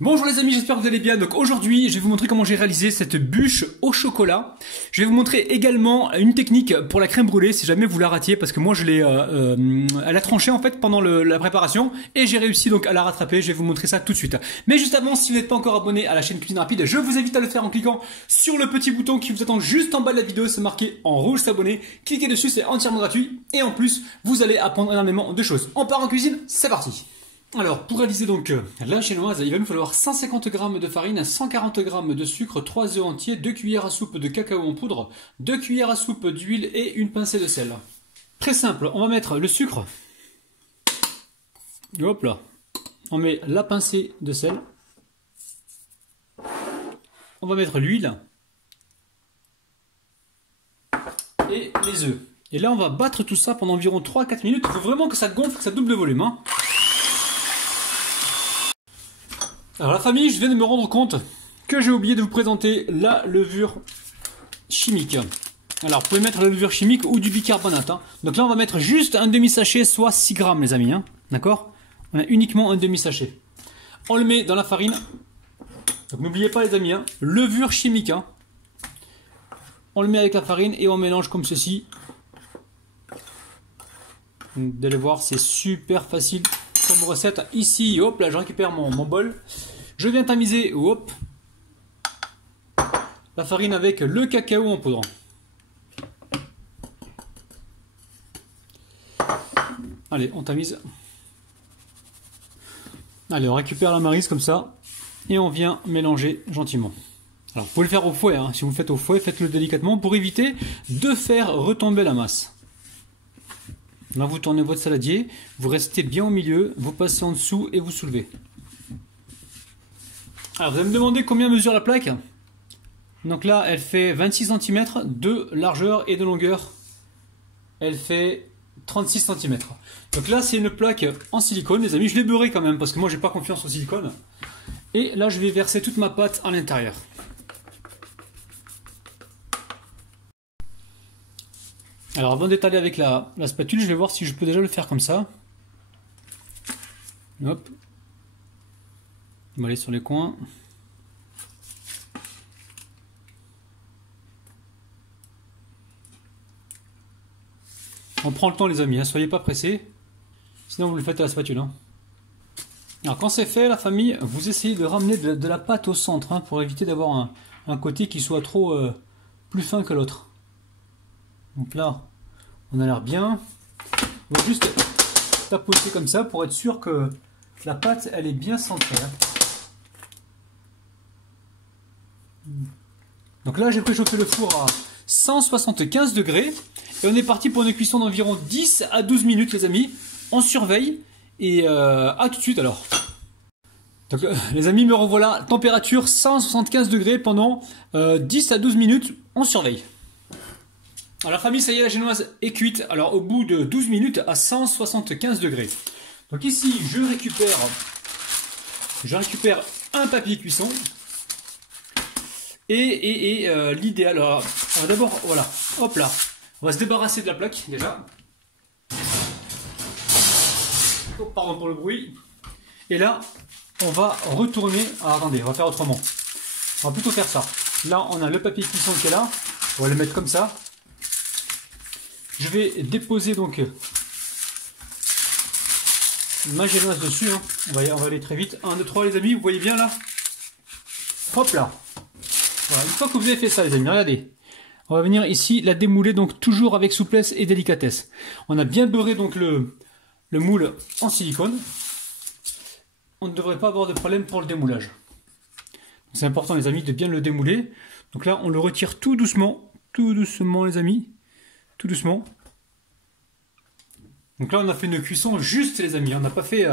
Bonjour les amis, j'espère que vous allez bien. Donc aujourd'hui, je vais vous montrer comment j'ai réalisé cette bûche au chocolat. Je vais vous montrer également une technique pour la crème brûlée si jamais vous la ratiez, parce que moi je l'ai, elle a tranché en fait pendant la préparation et j'ai réussi donc à la rattraper. Je vais vous montrer ça tout de suite. Mais juste avant, si vous n'êtes pas encore abonné à la chaîne Cuisine Rapide, je vous invite à le faire en cliquant sur le petit bouton qui vous attend juste en bas de la vidéo. C'est marqué en rouge s'abonner. Cliquez dessus, c'est entièrement gratuit et en plus vous allez apprendre énormément de choses. On part en cuisine, c'est parti. Alors, pour réaliser donc la génoise, il va nous falloir 150 g de farine, 140 g de sucre, 3 œufs entiers, 2 cuillères à soupe de cacao en poudre, 2 cuillères à soupe d'huile et une pincée de sel. Très simple, on va mettre le sucre. Hop là. On met la pincée de sel. On va mettre l'huile. Et les œufs. Et là, on va battre tout ça pendant environ 3-4 minutes. Il faut vraiment que ça gonfle, que ça double de volume, hein. Alors la famille, je viens de me rendre compte que j'ai oublié de vous présenter la levure chimique. Alors vous pouvez mettre la levure chimique ou du bicarbonate, hein. Donc là on va mettre juste un demi-sachet, soit 6 grammes les amis, hein. D'accord? On a uniquement un demi-sachet. On le met dans la farine. Donc n'oubliez pas les amis, hein, levure chimique, hein. On le met avec la farine et on mélange comme ceci. Vous allez voir, c'est super facile comme recette. Ici, hop là, je récupère mon bol. Je viens tamiser, hop, la farine avec le cacao en poudre. Allez, on tamise. Allez, on récupère la maryse comme ça et on vient mélanger gentiment. Alors, vous pouvez le faire au fouet, hein. Si vous le faites au fouet, faites-le délicatement pour éviter de faire retomber la masse. Là, vous tournez votre saladier, vous restez bien au milieu, vous passez en dessous et vous soulevez. Alors, vous allez me demander combien mesure la plaque. Donc là, elle fait 26 cm de largeur et de longueur. Elle fait 36 cm. Donc là, c'est une plaque en silicone, les amis. Je l'ai beurré quand même parce que moi, j'ai pas confiance au silicone. Et là, je vais verser toute ma pâte à l'intérieur. Alors avant d'étaler avec la spatule, je vais voir si je peux déjà le faire comme ça. Hop. On va aller sur les coins. On prend le temps les amis, hein, soyez pas pressés. Sinon vous le faites à la spatule, hein. Alors quand c'est fait la famille, vous essayez de ramener de la pâte au centre, hein, pour éviter d'avoir un côté qui soit trop plus fin que l'autre. Donc là, on a l'air bien. On va juste tapoter comme ça pour être sûr que la pâte, elle est bien centrée, hein. Donc là, j'ai préchauffé le four à 175 degrés. Et on est parti pour une cuisson d'environ 10 à 12 minutes, les amis. On surveille. Et à tout de suite alors. Donc les amis, me revoilà. Température 175 degrés pendant 10 à 12 minutes. On surveille. Alors la famille, ça y est, la génoise est cuite. Alors au bout de 12 minutes à 175 degrés. Donc ici, je récupère un papier cuisson. Et l'idéal, alors on va d'abord, voilà, hop là, on va se débarrasser de la plaque déjà. Oh, pardon pour le bruit. Et là, on va retourner. Ah, attendez, on va faire autrement. On va plutôt faire ça. Là, on a le papier cuisson qui est là. On va le mettre comme ça. Je vais déposer donc ma génoise dessus, hein. On va aller très vite. 1, 2, 3 les amis, vous voyez bien là. Hop là. Voilà, une fois que vous avez fait ça les amis, regardez. On va venir ici la démouler, donc toujours avec souplesse et délicatesse. On a bien beurré donc le moule en silicone. On ne devrait pas avoir de problème pour le démoulage. C'est important les amis de bien le démouler. Donc là on le retire tout doucement les amis. Tout doucement. Donc là on a fait une cuisson juste les amis. On n'a pas fait,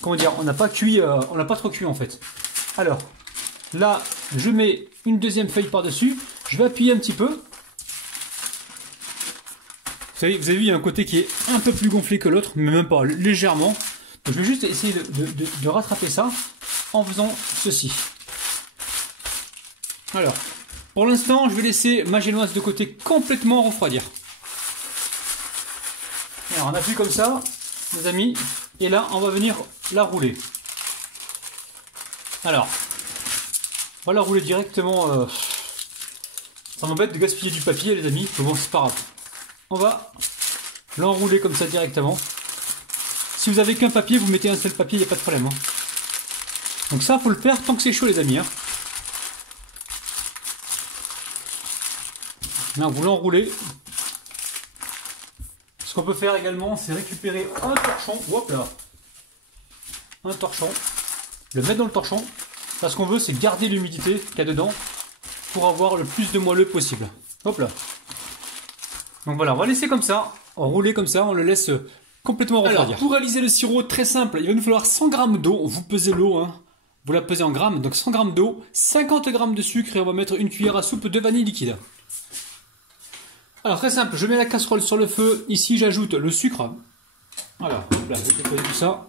comment dire, on n'a pas cuit, on n'a pas trop cuit en fait. Alors là je mets une deuxième feuille par dessus. Je vais appuyer un petit peu. Vous avez vu, il y a un côté qui est un peu plus gonflé que l'autre, mais même pas, légèrement. Donc je vais juste essayer de rattraper ça en faisant ceci. Alors, pour l'instant, je vais laisser ma génoise de côté complètement refroidir. Alors, on appuie comme ça, les amis, et là, on va venir la rouler. Alors, on va la rouler directement. Ça m'embête de gaspiller du papier, les amis. Mais bon, c'est pas grave. On va l'enrouler comme ça directement. Si vous avez qu'un papier, vous mettez un seul papier, il n'y a pas de problème. Hein. Donc ça, faut le faire tant que c'est chaud, les amis. Hein. Là, vous l'enroulez. Ce qu'on peut faire également, c'est récupérer un torchon. Hop là. Un torchon. Le mettre dans le torchon. Là, ce qu'on veut, c'est garder l'humidité qu'il y a dedans pour avoir le plus de moelleux possible. Hop là. Donc voilà, on va laisser comme ça, enrouler comme ça, on le laisse complètement refroidir. Alors, pour réaliser le sirop, très simple, il va nous falloir 100 g d'eau. Vous pesez l'eau, hein. Vous la pesez en grammes, donc 100 g d'eau, 50 g de sucre et on va mettre une cuillère à soupe de vanille liquide. Alors très simple, je mets la casserole sur le feu, ici j'ajoute le sucre. Voilà, là, je vais poser tout ça.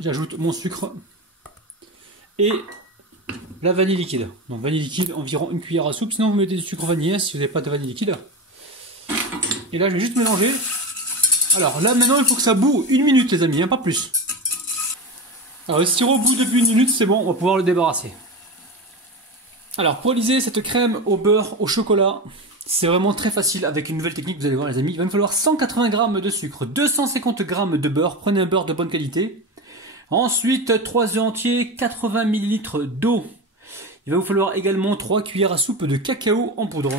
J'ajoute mon sucre et la vanille liquide. Donc vanille liquide, environ une cuillère à soupe, sinon vous mettez du sucre vanillé si vous n'avez pas de vanille liquide. Et là je vais juste mélanger. Alors là maintenant il faut que ça boue 1 minute les amis, hein, pas plus. Alors le sirop bout depuis 1 minute, c'est bon, on va pouvoir le débarrasser. Alors pour réaliser cette crème au beurre, au chocolat, c'est vraiment très facile avec une nouvelle technique, vous allez voir les amis. Il va nous falloir 180 g de sucre, 250 g de beurre, prenez un beurre de bonne qualité. Ensuite 3 œufs entiers, 80 ml d'eau. Il va vous falloir également 3 cuillères à soupe de cacao en poudre.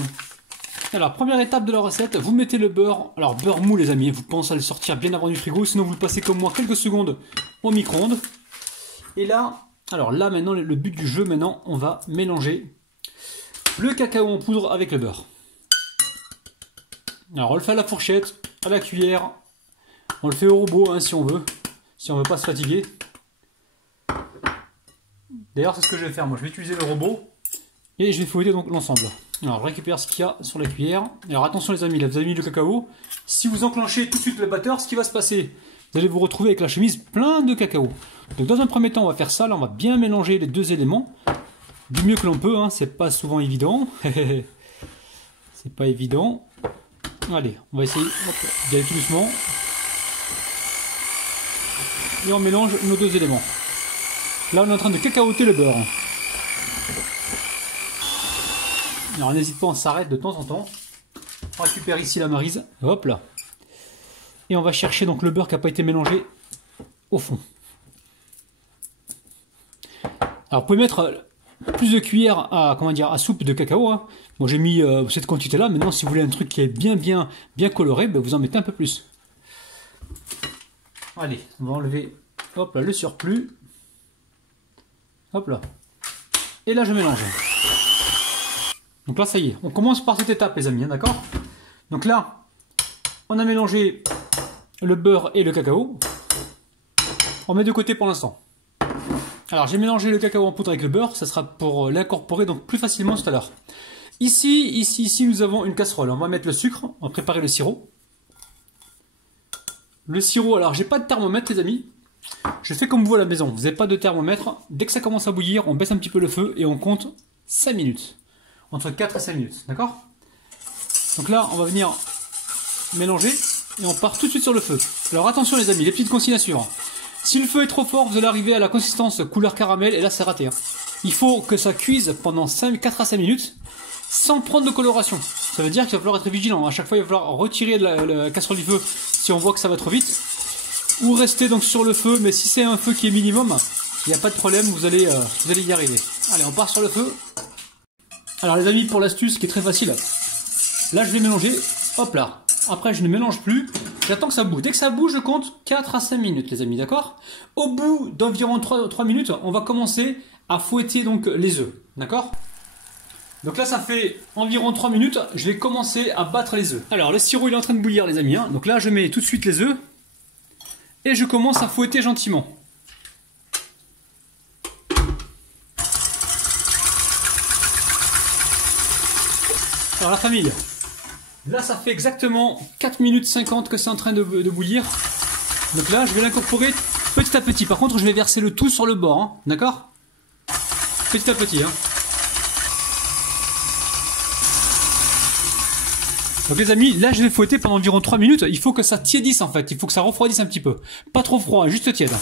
Alors première étape de la recette, vous mettez le beurre, alors beurre mou les amis, vous pensez à le sortir bien avant du frigo, sinon vous le passez comme moi quelques secondes au micro-ondes. Et là, alors là maintenant le but du jeu maintenant, on va mélanger le cacao en poudre avec le beurre. Alors on le fait à la fourchette, à la cuillère, on le fait au robot hein, si on veut pas se fatiguer. D'ailleurs c'est ce que je vais faire, moi je vais utiliser le robot et je vais fouetter donc l'ensemble. Alors je récupère ce qu'il y a sur la cuillère. Alors attention les amis, là vous avez mis le cacao. Si vous enclenchez tout de suite le batteur, ce qui va se passer, vous allez vous retrouver avec la chemise plein de cacao. Donc dans un premier temps on va faire ça, là on va bien mélanger les deux éléments. Du mieux que l'on peut, hein, c'est pas souvent évident. C'est pas évident. Allez, on va essayer d'y aller tout doucement. Et on mélange nos deux éléments. Là, on est en train de cacaoter le beurre. Alors, n'hésite pas, on s'arrête de temps en temps. On récupère ici la maryse. Hop là. Et on va chercher donc le beurre qui n'a pas été mélangé au fond. Alors, vous pouvez mettre plus de cuillères à soupe de cacao. Hein. Moi j'ai mis cette quantité là. Maintenant si vous voulez un truc qui est bien coloré, ben, vous en mettez un peu plus. Allez, on va enlever hop là, le surplus. Hop là. Et là je mélange. Donc là ça y est, on commence par cette étape les amis, hein, d'accord? Donc là, on a mélangé le beurre et le cacao. On met de côté pour l'instant. Alors j'ai mélangé le cacao en poudre avec le beurre, ça sera pour l'incorporer donc plus facilement tout à l'heure. Ici, nous avons une casserole. On va mettre le sucre, on va préparer le sirop. Le sirop, alors j'ai pas de thermomètre les amis. Je fais comme vous à la maison, vous n'avez pas de thermomètre. Dès que ça commence à bouillir, on baisse un petit peu le feu et on compte 5 minutes. Entre 4 et 5 minutes, d'accord? Donc là, on va venir mélanger et on part tout de suite sur le feu. Alors attention les amis, les petites consignes à suivre. Si le feu est trop fort, vous allez arriver à la consistance couleur caramel et là c'est raté. Hein. Il faut que ça cuise pendant 4 à 5 minutes sans prendre de coloration. Ça veut dire qu'il va falloir être vigilant. À chaque fois, il va falloir retirer la casserole du feu si on voit que ça va trop vite. Ou rester donc sur le feu, mais si c'est un feu qui est minimum, il n'y a pas de problème, vous allez y arriver. Allez, on part sur le feu. Alors les amis, pour l'astuce qui est très facile, là je vais mélanger, hop là. Après je ne mélange plus, j'attends que ça bouge. Dès que ça bouge, je compte 4 à 5 minutes les amis, d'accord? Au bout d'environ 3 minutes, on va commencer à fouetter donc les œufs, d'accord? Donc là ça fait environ 3 minutes, je vais commencer à battre les œufs. Alors le sirop il est en train de bouillir les amis, hein. Donc là je mets tout de suite les œufs et je commence à fouetter gentiment. Alors la famille, là ça fait exactement 4 minutes 50 que c'est en train de bouillir. Donc là je vais l'incorporer petit à petit. Par contre je vais verser le tout sur le bord, hein. D'accord? Petit à petit, hein. Donc les amis, là je vais fouetter pendant environ 3 minutes. Il faut que ça tiédisse en fait, il faut que ça refroidisse un petit peu. Pas trop froid, juste tiède.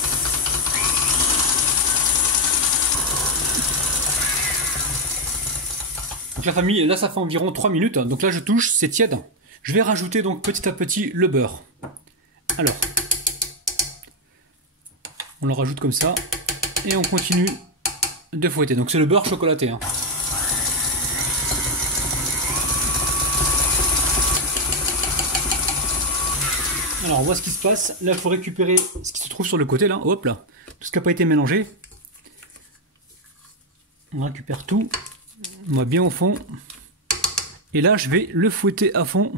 Donc la famille, là ça fait environ 3 minutes. Donc là je touche, c'est tiède. Je vais rajouter donc petit à petit le beurre. Alors, on le rajoute comme ça. Et on continue de fouetter. Donc c'est le beurre chocolaté. Hein. Alors on voit ce qui se passe. Là il faut récupérer ce qui se trouve sur le côté là. Hop là. Tout ce qui n'a pas été mélangé. On récupère tout. On va bien au fond. Et là je vais le fouetter à fond.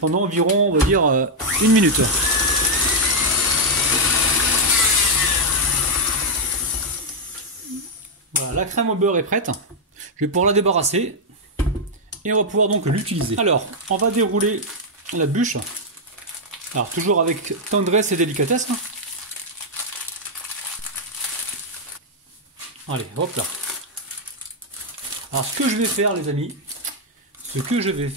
Pendant environ, on va dire, 1 minute. Voilà, la crème au beurre est prête. Je vais pouvoir la débarrasser. Et on va pouvoir donc l'utiliser. Alors, on va dérouler la bûche. Alors, toujours avec tendresse et délicatesse. Allez, hop là. Alors, ce que je vais faire, les amis, je vais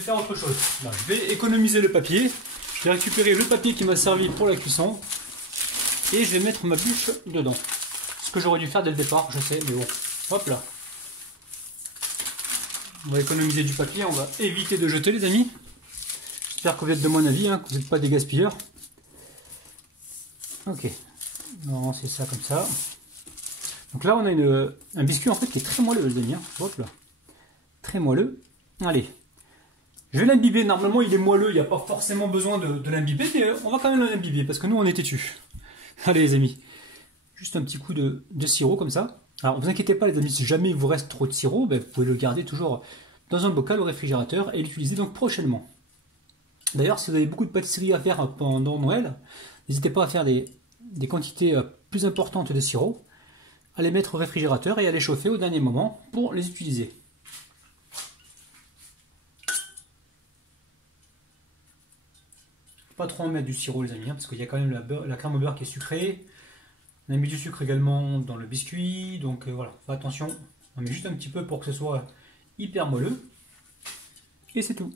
faire autre chose. Là, je vais économiser le papier. Je vais récupérer le papier qui m'a servi pour la cuisson. Et je vais mettre ma bûche dedans. Ce que j'aurais dû faire dès le départ, je sais, mais bon. Hop là. On va économiser du papier, on va éviter de jeter, les amis. J'espère que vous êtes de mon avis, hein, que vous n'êtes pas des gaspilleurs. Ok. On va lancer ça comme ça. Donc là, on a un biscuit en fait qui est très moelleux, les amis. Hein. Hop là. Très moelleux. Allez. Je vais l'imbiber. Normalement, il est moelleux, il n'y a pas forcément besoin de l'imbiber, mais on va quand même l'imbiber parce que nous, on est têtus. Allez, les amis. Juste un petit coup de sirop comme ça. Alors, ne vous inquiétez pas, les amis, si jamais il vous reste trop de sirop, ben, vous pouvez le garder toujours dans un bocal au réfrigérateur et l'utiliser donc prochainement. D'ailleurs, si vous avez beaucoup de pâtisseries à faire pendant Noël, n'hésitez pas à faire des quantités plus importantes de sirop, à les mettre au réfrigérateur et à les chauffer au dernier moment pour les utiliser. Pas trop en mettre du sirop, les amis, hein, parce qu'il y a quand même la crème au beurre qui est sucrée. On a mis du sucre également dans le biscuit, donc voilà, faites attention. On met juste un petit peu pour que ce soit hyper moelleux. Et c'est tout.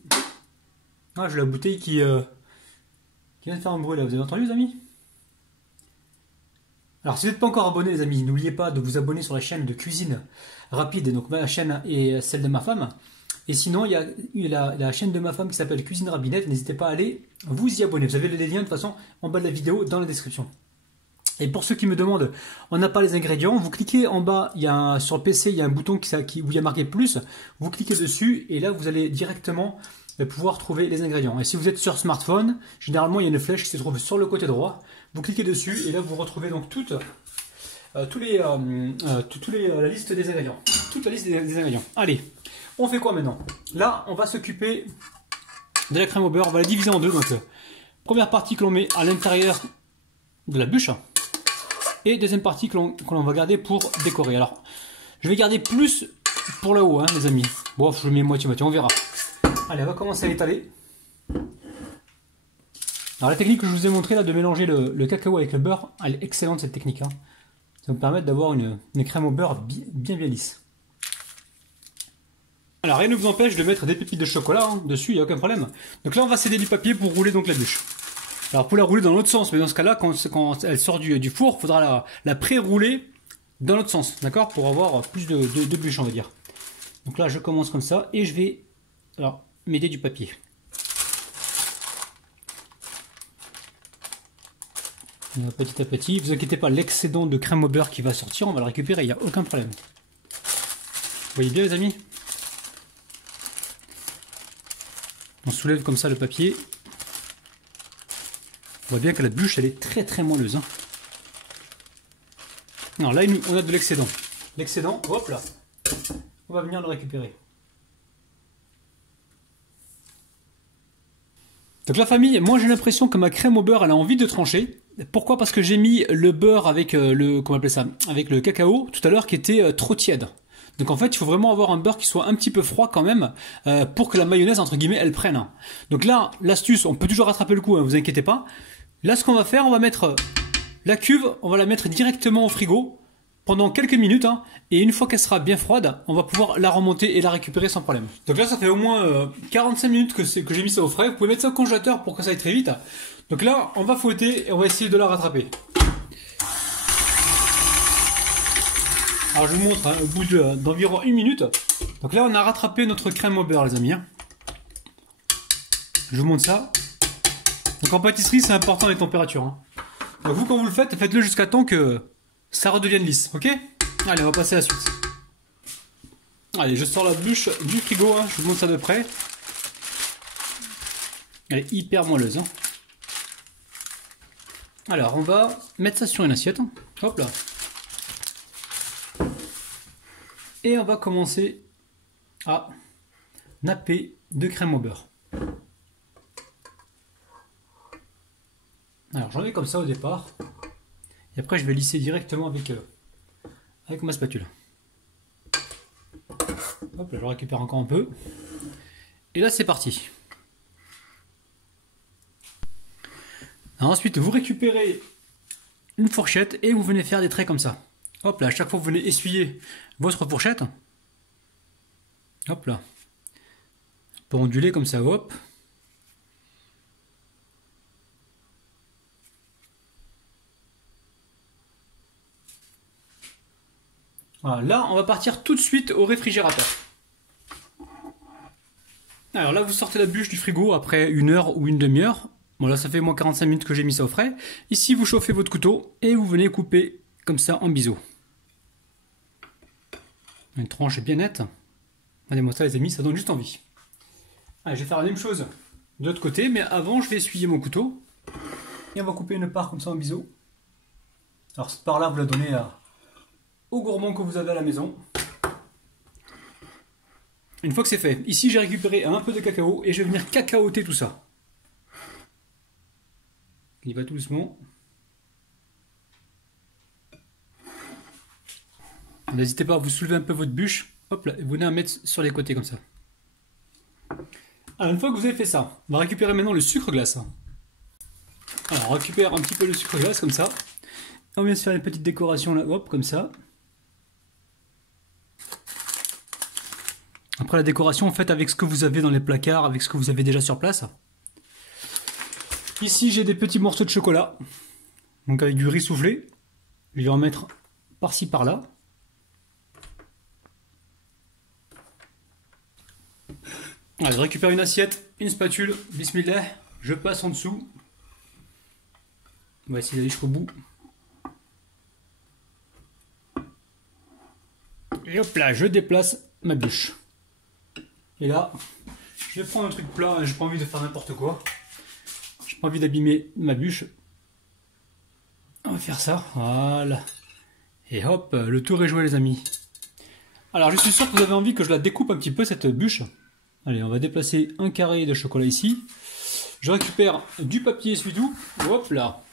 Ah, j'ai la bouteille qui vient de faire un bruit là, vous avez entendu, les amis? Alors, si vous n'êtes pas encore abonné, les amis, n'oubliez pas de vous abonner sur la chaîne de cuisine rapide, donc ma chaîne et celle de ma femme. Et sinon, il y a la chaîne de ma femme qui s'appelle Cuisine Rabinette. N'hésitez pas à aller vous y abonner. Vous avez les liens de toute façon en bas de la vidéo dans la description. Et pour ceux qui me demandent, on n'a pas les ingrédients, vous cliquez en bas, sur le PC, il y a un bouton où il y a marqué plus. Vous cliquez dessus et là, vous allez directement pouvoir trouver les ingrédients. Et si vous êtes sur smartphone, généralement, il y a une flèche qui se trouve sur le côté droit. Vous cliquez dessus et là, vous retrouvez donc la liste des ingrédients. Toute la liste des ingrédients. Allez, on fait quoi maintenant? Là, on va s'occuper de la crème au beurre. On va la diviser en deux. Donc, première partie que l'on met à l'intérieur de la bûche. Et deuxième partie que l'on va garder pour décorer. Alors, je vais garder plus pour là-haut, hein, les amis. Bon, je mets moitié-moitié, on verra. Allez, on va commencer à l'étaler. Alors, la technique que je vous ai montré là, de mélanger le cacao avec le beurre, elle est excellente cette technique. Hein. Ça va me permettre d'avoir une crème au beurre bien lisse. Alors, rien ne vous empêche de mettre des pépites de chocolat hein, dessus, il n'y a aucun problème. Donc là, on va céder du papier pour rouler donc la bûche. Alors pour la rouler dans l'autre sens, mais dans ce cas-là, quand elle sort du four, il faudra la pré-rouler dans l'autre sens, d'accord? Pour avoir plus de bûches, on va dire. Donc là, je commence comme ça et je vais m'aider du papier. Petit à petit, vous inquiétez pas, l'excédent de crème au beurre qui va sortir, on va le récupérer, il n'y a aucun problème. Vous voyez bien les amis? On soulève comme ça le papier. On voit bien que la bûche, elle est très moelleuse. Hein. Alors là, on a de l'excédent. L'excédent, hop là, on va venir le récupérer. Donc la famille, moi j'ai l'impression que ma crème au beurre, elle a envie de trancher. Pourquoi? Parce que j'ai mis le beurre avec avec le cacao tout à l'heure qui était trop tiède. Donc en fait, il faut vraiment avoir un beurre qui soit un petit peu froid quand même pour que la mayonnaise, entre guillemets, elle prenne. Donc là, l'astuce, on peut toujours rattraper le coup, hein, vous inquiétez pas. Là, ce qu'on va faire, on va mettre la cuve, on va la mettre directement au frigo pendant quelques minutes. Hein, et une fois qu'elle sera bien froide, on va pouvoir la remonter et la récupérer sans problème. Donc là, ça fait au moins 45 minutes que j'ai mis ça au frais. Vous pouvez mettre ça au congélateur pour que ça aille très vite. Donc là, on va fouetter et on va essayer de la rattraper. Alors je vous montre hein, au bout d'environ 1 minute. Donc là on a rattrapé notre crème au beurre les amis. Hein. Je vous montre ça. Donc en pâtisserie c'est important les températures. Hein. Donc vous quand vous le faites, faites-le jusqu'à temps que ça redevienne lisse. Ok? Allez on va passer à la suite. Allez je sors la bûche du frigo. Hein. Je vous montre ça de près. Elle est hyper moelleuse. Hein. Alors on va mettre ça sur une assiette. Hein. Hop là. Et on va commencer à napper de crème au beurre. Alors j'en ai comme ça au départ. Et après je vais lisser directement avec ma spatule. Hop là, je récupère encore un peu. Et là c'est parti. Alors, ensuite vous récupérez une fourchette et vous venez faire des traits comme ça. Hop là, à chaque fois vous venez essuyer votre fourchette. Hop là. Pour onduler comme ça, hop. Voilà, là on va partir tout de suite au réfrigérateur. Alors là vous sortez la bûche du frigo après 1 heure ou une demi-heure. Bon là ça fait moins 45 minutes que j'ai mis ça au frais. Ici vous chauffez votre couteau et vous venez couper comme ça en biseau. Une tranche bien nette. Regardez-moi ça les amis, ça donne juste envie. Allez, je vais faire la même chose de l'autre côté, mais avant je vais essuyer mon couteau. Et on va couper une part comme ça en biseau. Alors cette part là vous la donnez aux gourmands que vous avez à la maison. Une fois que c'est fait, ici j'ai récupéré un peu de cacao et je vais venir cacaoter tout ça. Il va tout doucement. N'hésitez pas à vous soulever un peu votre bûche. Hop là, et vous venez à mettre sur les côtés comme ça. Alors une fois que vous avez fait ça, on va récupérer maintenant le sucre glace. Alors on récupère un petit peu le sucre glace comme ça. On vient se faire une petite décoration là, hop, comme ça. Après la décoration, faites avec ce que vous avez dans les placards, avec ce que vous avez déjà sur place. Ici j'ai des petits morceaux de chocolat. Donc avec du riz soufflé. Je vais en mettre par-ci par-là. Allez, je récupère une assiette, une spatule, bismillah, je passe en dessous. On va essayer d'aller jusqu'au bout. Et hop là, je déplace ma bûche. Et là, je vais prendre un truc plat, j'ai pas envie de faire n'importe quoi. J'ai pas envie d'abîmer ma bûche. On va faire ça, voilà. Et hop, le tour est joué les amis. Alors je suis sûr que vous avez envie que je la découpe un petit peu cette bûche. Allez, on va déplacer un carré de chocolat ici. Je récupère du papier essuie-tout. Hop là.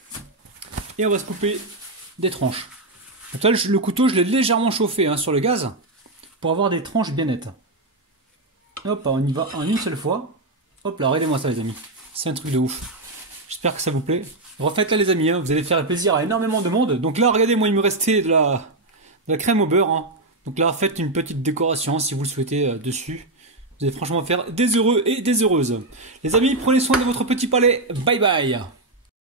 Et on va se couper des tranches. Le couteau, je l'ai légèrement chauffé hein, sur le gaz pour avoir des tranches bien nettes. Hop, on y va en une seule fois. Hop là, regardez-moi ça les amis. C'est un truc de ouf. J'espère que ça vous plaît. Refaites-la les amis, hein. Vous allez faire plaisir à énormément de monde. Donc là, regardez, moi il me restait de la crème au beurre. Hein. Donc là, faites une petite décoration si vous le souhaitez dessus. Vous allez franchement faire des heureux et des heureuses. Les amis, prenez soin de votre petit palais. Bye bye.